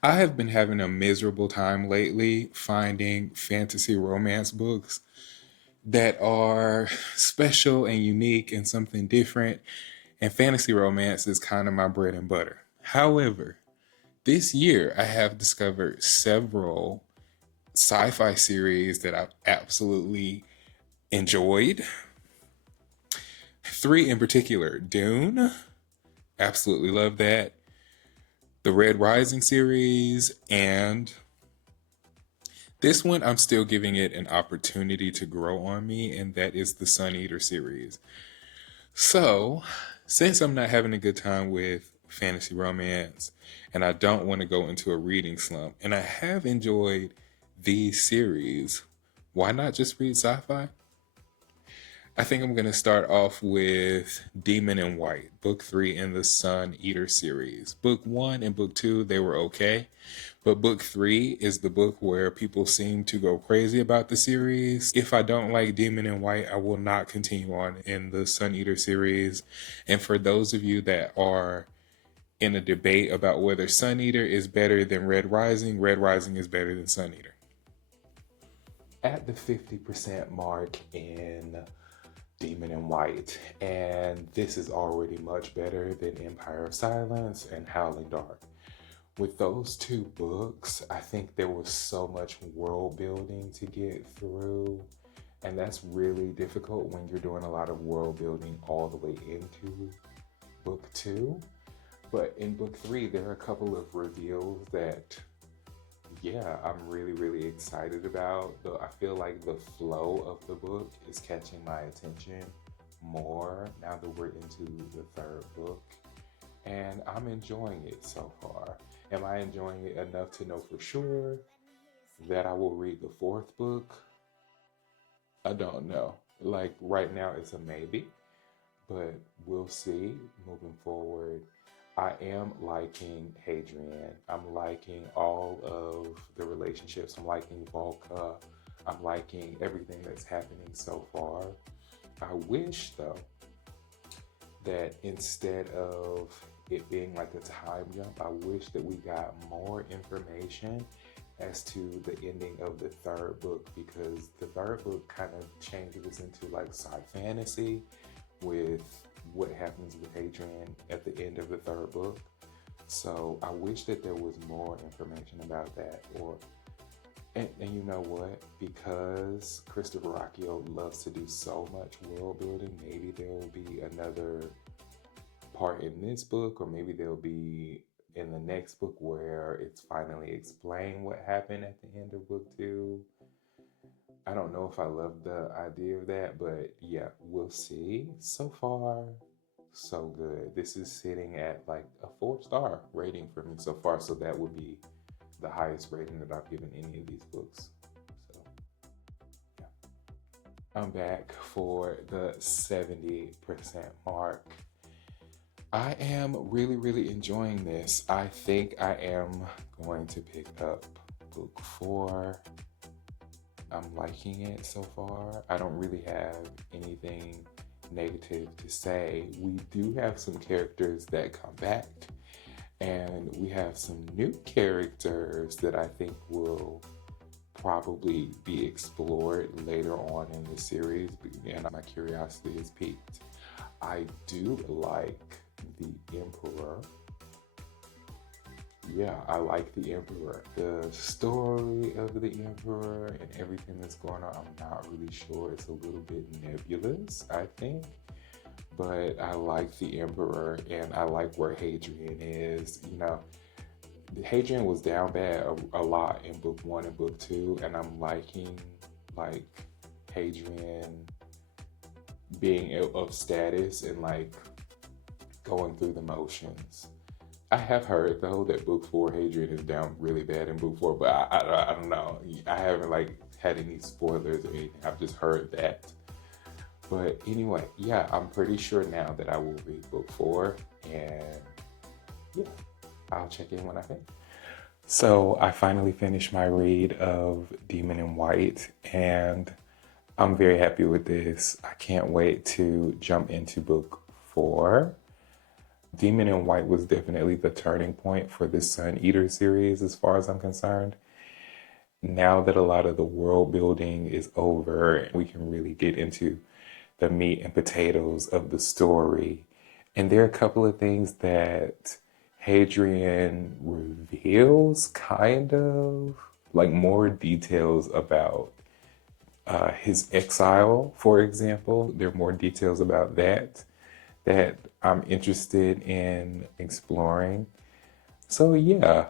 I have been having a miserable time lately finding fantasy romance books that are special and unique and something different. And fantasy romance is kind of my bread and butter. However, this year I have discovered several sci fi series that I've absolutely enjoyed. Three in particular: Dune, absolutely love that. The Red Rising series, and this one, I'm still giving it an opportunity to grow on me, and that is the Sun Eater series. So, since I'm not having a good time with fantasy romance, and I don't want to go into a reading slump, and I have enjoyed these series, why not just read sci fi? I think I'm going to start off with Demon in White, book three in the Sun Eater series. Book one and book two, they were okay. But book three is the book where people seem to go crazy about the series. If I don't like Demon in White, I will not continue on in the Sun Eater series. And for those of you that are in a debate about whether Sun Eater is better than Red Rising is better than Sun Eater. At the 50% mark in Demon in White, and this is already much better than Empire of Silence and Howling Dark. With those two books, I think there was so much world building to get through, and that's really difficult when you're doing a lot of world building all the way into book two. But in book three, there are a couple of reveals that, yeah, I'm really, really excited about. Though I feel like the flow of the book is catching my attention more now that we're into the third book. And I'm enjoying it so far. Am I enjoying it enough to know for sure that I will read the fourth book? I don't know. Like right now, it's a maybe, but we'll see moving forward. I am liking Hadrian. I'm liking all of the relationships. I'm liking Volca. I'm liking everything that's happening so far. I wish, though, that instead of it being like a time jump, I wish that we got more information as to the ending of the third book, because the third book kind of changes into like sci-fantasy with what happens with Hadrian at the end of the third book. So I wish that there was more information about that. And you know what? Because Christopher Rocchio loves to do so much world building, maybe there will be another part in this book, or maybe there'll be in the next book where it's finally explained what happened at the end of book two. I don't know if I love the idea of that, but yeah, we'll see. So far, so good. This is sitting at like a 4-star rating for me so far, so that would be the highest rating that I've given any of these books. So, yeah. I'm back for the 70% mark. I am really, really enjoying this. I think I am going to pick up book four. I'm liking it so far. I don't really have anything negative to say. We do have some characters that come back, and we have some new characters that I think will probably be explored later on in the series, and my curiosity is piqued. I do like the Emperor. Yeah, I like the Emperor. The story of the Emperor and everything that's going on, I'm not really sure. It's a little bit nebulous, I think. But I like the Emperor, and I like where Hadrian is. You know, Hadrian was down bad a lot in book one and book two, and I'm liking like Hadrian being of status and like going through the motions. I have heard though that book four Hadrian is down really bad in book four, but I don't know. I haven't like had any spoilers or anything. I've just heard that. But anyway, yeah, I'm pretty sure now that I will read book four, and yeah, I'll check in when I finish. So I finally finished my read of Demon in White, and I'm very happy with this. I can't wait to jump into book four. Demon in White was definitely the turning point for this Sun Eater series, as far as I'm concerned. Now that a lot of the world building is over, we can really get into the meat and potatoes of the story. And there are a couple of things that Hadrian reveals, kind of, like more details about his exile, for example. There are more details about that I'm interested in exploring. So, yeah,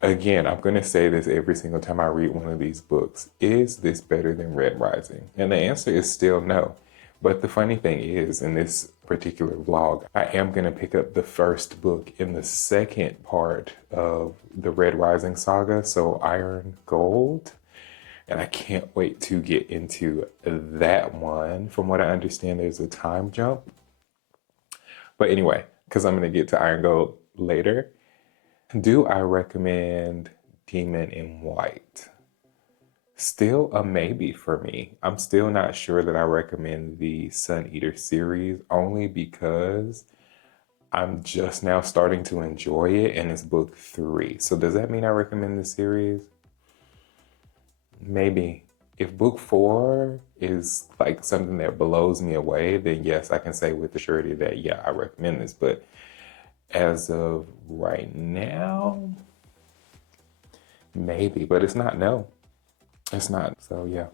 again, I'm going to say this every single time I read one of these books. Is this better than Red Rising? And the answer is still no. But the funny thing is, in this particular vlog, I am going to pick up the first book in the second part of the Red Rising saga, so Iron Gold. And I can't wait to get into that one. From what I understand, there's a time jump. But anyway, because I'm going to get to Iron Gold later, do I recommend Demon in White? Still a maybe for me. I'm still not sure that I recommend the Sun Eater series, only because I'm just now starting to enjoy it and it's book 3. So does that mean I recommend the series? Maybe. If book 4 is like something that blows me away, then yes, I can say with the surety that yeah, I recommend this. But as of right now, maybe, but it's not no. It's not. So yeah.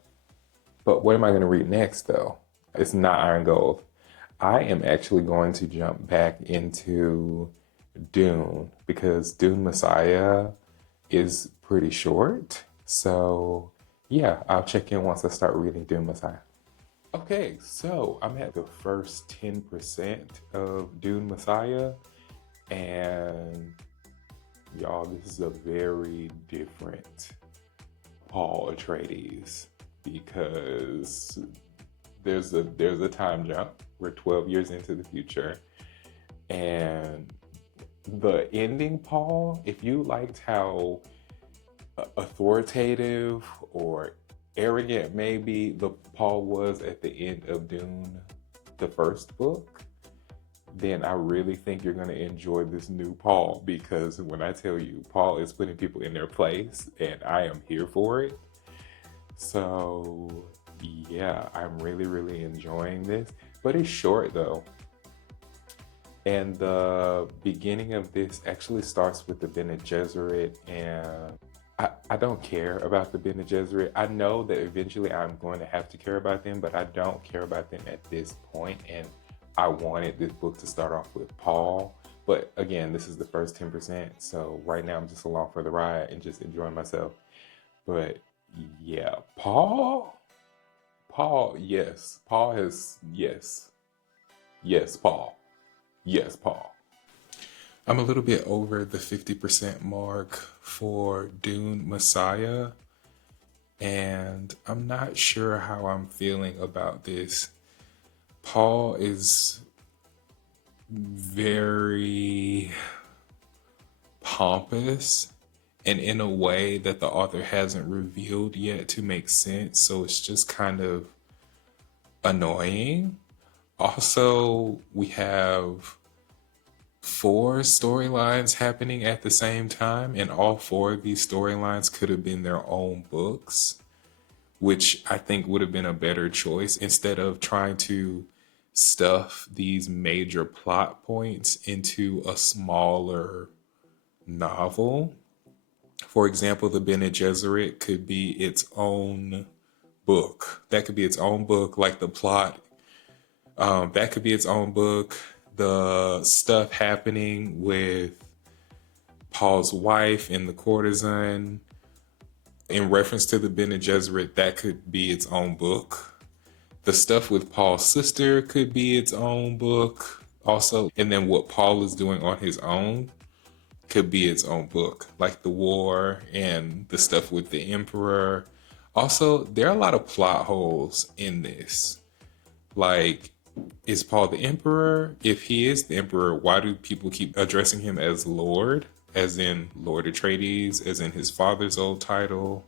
But what am I going to read next though? It's not Iron Gold. I am actually going to jump back into Dune because Dune Messiah is pretty short. So yeah, I'll check in once I start reading Dune Messiah. Okay, so I'm at the first 10% of Dune Messiah, and y'all, this is a very different Paul Atreides because there's a time jump. We're 12 years into the future, and the ending Paul, if you liked how authoritative or arrogant maybe the Paul was at the end of Dune, the first book, then I really think you're going to enjoy this new Paul, because when I tell you Paul is putting people in their place and I am here for it. So yeah, I'm really enjoying this, but it's short though. And the beginning of this actually starts with the Bene Gesserit, and I don't care about the Bene Gesserit. I know that eventually I'm going to have to care about them, but I don't care about them at this point. And I wanted this book to start off with Paul. But again, this is the first 10%. So right now I'm just along for the ride and just enjoying myself. But yeah, Paul, yes. Paul has, yes. Yes, Paul. Yes, Paul. I'm a little bit over the 50% mark for Dune Messiah, and I'm not sure how I'm feeling about this. Paul is very pompous and in a way that the author hasn't revealed yet to make sense, so it's just kind of annoying. Also, we have 4 storylines happening at the same time, and all 4 of these storylines could have been their own books, which I think would have been a better choice instead of trying to stuff these major plot points into a smaller novel. For example, the Bene Gesserit could be its own book. That could be its own book, like the plot. That could be its own book. The stuff happening with Paul's wife and the courtesan in reference to the Bene Gesserit, that could be its own book. The stuff with Paul's sister could be its own book also. And then what Paul is doing on his own could be its own book, like the war and the stuff with the emperor. Also, there are a lot of plot holes in this. Like, is Paul the emperor? If he is the emperor, why do people keep addressing him as Lord, as in Lord Atreides, as in his father's old title?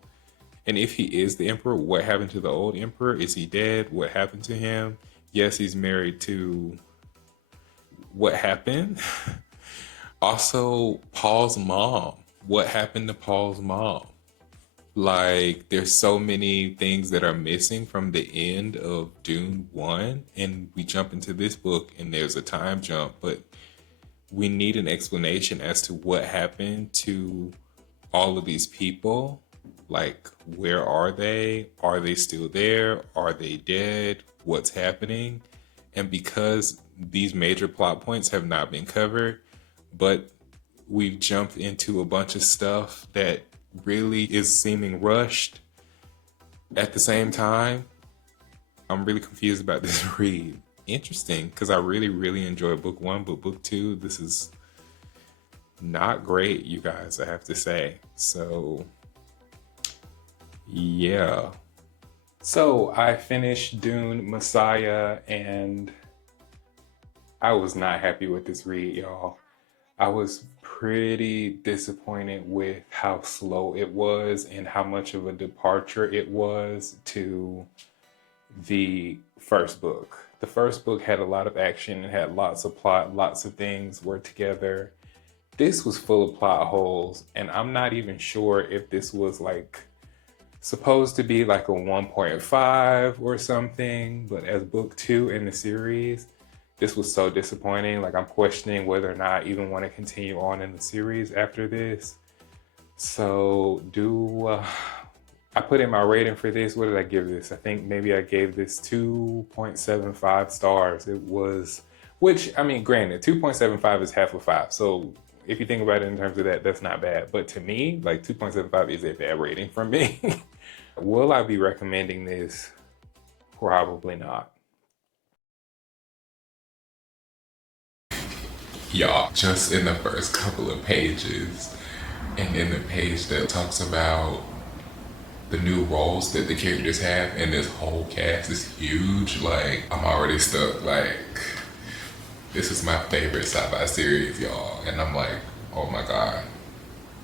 And if he is the emperor, what happened to the old emperor? Is he dead? What happened to him? Yes, he's married to what happened. Also, Paul's mom. What happened to Paul's mom? Like, there's so many things that are missing from the end of Dune 1, and we jump into this book, and there's a time jump, but we need an explanation as to what happened to all of these people. Like, where are they? Are they still there? Are they dead? What's happening? And because these major plot points have not been covered, but we've jumped into a bunch of stuff that really is seeming rushed at the same time, I'm really confused about this read. Interesting, because I really, really enjoyed book one, but book two, this is not great, you guys, I have to say. So, yeah. So, I finished Dune Messiah, and I was not happy with this read, y'all. I was pretty disappointed with how slow it was and how much of a departure it was to the first book. The first book had a lot of action, it had lots of plot, lots of things were together. This was full of plot holes, and I'm not even sure if this was like supposed to be like a 1.5 or something, but as book two in the series, this was so disappointing. Like, I'm questioning whether or not I even want to continue on in the series after this. So, I put in my rating for this? What did I give this? I think maybe I gave this 2.75 stars. It was, which, I mean, granted, 2.75 is half of 5. So if you think about it in terms of that, that's not bad. But to me, like, 2.75 is a bad rating from me. Will I be recommending this? Probably not. Y'all, just in the first couple of pages, and in the page that talks about the new roles that the characters have, and this whole cast is huge. Like, I'm already stuck. Like, this is my favorite sci-fi series, y'all, and I'm like, oh my god,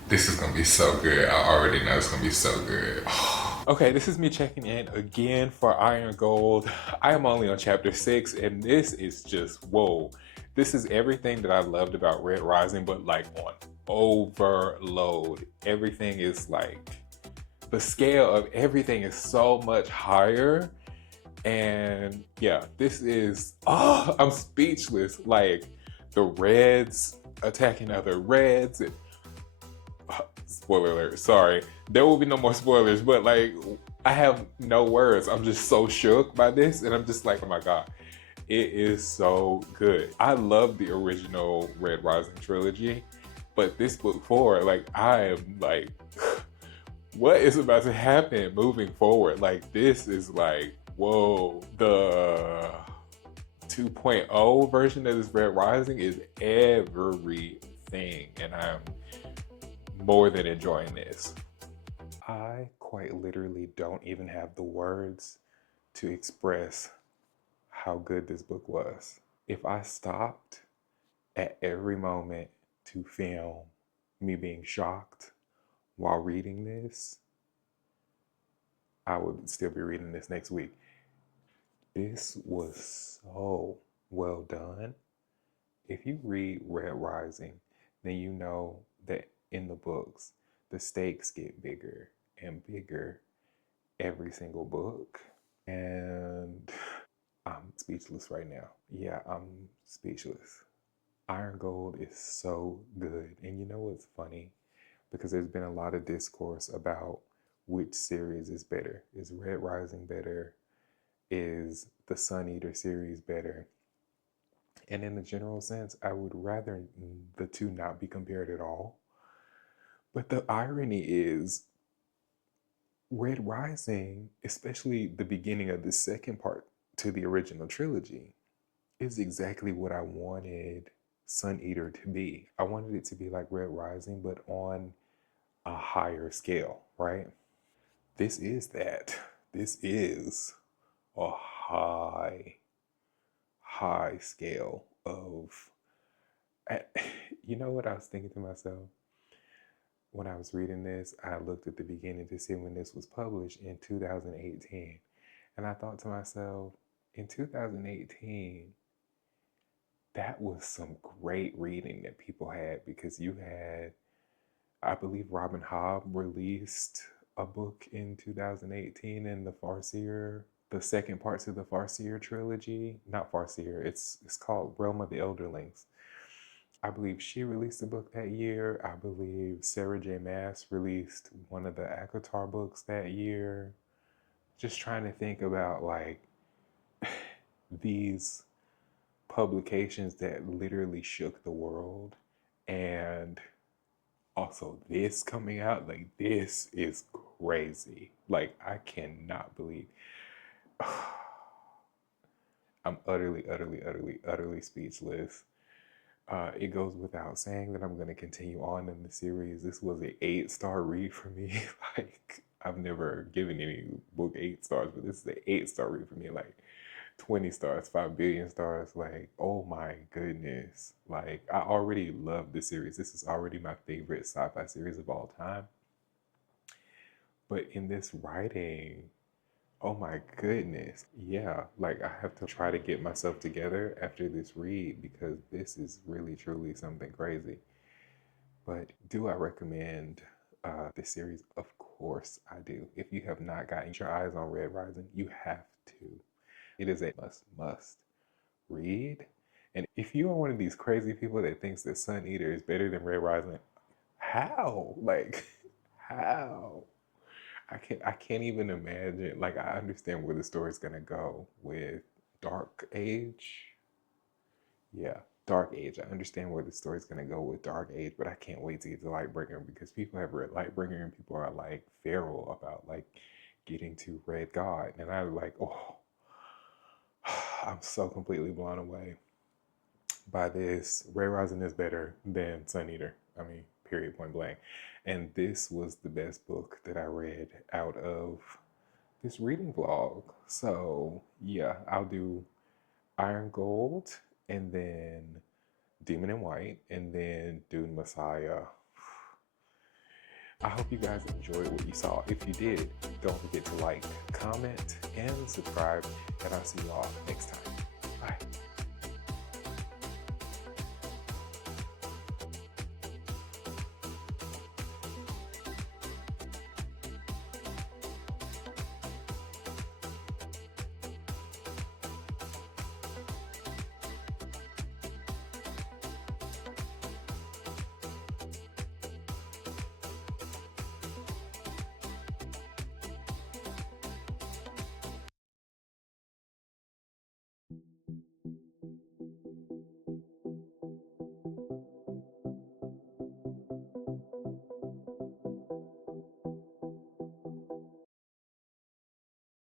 this is gonna be so good. I already know it's gonna be so good. Okay, this is me checking in again for Iron Gold. I am only on chapter 6, and this is just whoa. This is everything that I loved about Red Rising, but like on overload. Everything is like, the scale of everything is so much higher. And yeah, this is, oh, I'm speechless. Like, the Reds attacking other Reds. And, spoiler alert, sorry. There will be no more spoilers, but like, I have no words. I'm just so shook by this. And I'm just like, oh my God, it is so good. I love the original Red Rising trilogy, but this book 4, like, I am like, what is about to happen moving forward? Like, this is like, whoa. The 2.0 version of this Red Rising is everything, and I'm more than enjoying this. I quite literally don't even have the words to express how good this book was. If I stopped at every moment to film me being shocked while reading this, I would still be reading this next week. This was so well done. If you read Red Rising, then you know that in the books, the stakes get bigger and bigger every single book. And I'm speechless right now. Yeah, I'm speechless. Iron Gold is so good. And you know what's funny? Because there's been a lot of discourse about which series is better. Is Red Rising better? Is the Sun Eater series better? And in a general sense, I would rather the two not be compared at all. But the irony is, Red Rising, especially the beginning of the second part to the original trilogy, is exactly what I wanted Sun Eater to be. I wanted it to be like Red Rising, but on a higher scale, right? This is that. This is a high scale of. You know what I was thinking to myself? When I was reading this, I looked at the beginning to see when this was published in 2018. And I thought to myself, in 2018, that was some great reading that people had, because you had, I believe, Robin Hobb released a book in 2018 in the Farseer, the second part to the Farseer trilogy. Not Farseer, it's called Realm of the Elderlings. I believe she released a book that year. I believe Sarah J. Maas released one of the ACOTAR books that year. Just trying to think about like these publications that literally shook the world. And also this coming out, like, this is crazy. Like, I cannot believe. I'm utterly speechless. It goes without saying that I'm going to continue on in the series. This was an 8-star read for me. Like, I've never given any book 8 stars, but this is an 8-star read for me. Like, 20 stars, 5 billion stars. Like, oh my goodness. Like, I already love this series. This is already my favorite sci-fi series of all time. But in this writing, oh my goodness. Yeah, like, I have to try to get myself together after this read, because this is really truly something crazy. But do I recommend this series? Of course I do. If you have not gotten your eyes on Red Rising, you have to. It is a must read. And if you are one of these crazy people that thinks that Sun Eater is better than Red Rising, how? Like, how? I can't even imagine. Like, I understand where the story's gonna go with Dark Age. Yeah, Dark Age. I understand where the story's gonna go with Dark Age, but I can't wait to get to Lightbringer, because people have read Lightbringer and people are like feral about like getting to Red God, and I'm like, oh, I'm so completely blown away by this. Red Rising is better than Sun Eater. I mean, period, point blank. And this was the best book that I read out of this reading vlog. So yeah, I'll do Iron Gold, and then Demon in White, and then Dune Messiah. I hope you guys enjoyed what you saw. If you did, don't forget to like, comment, and subscribe, and I'll see you all next time.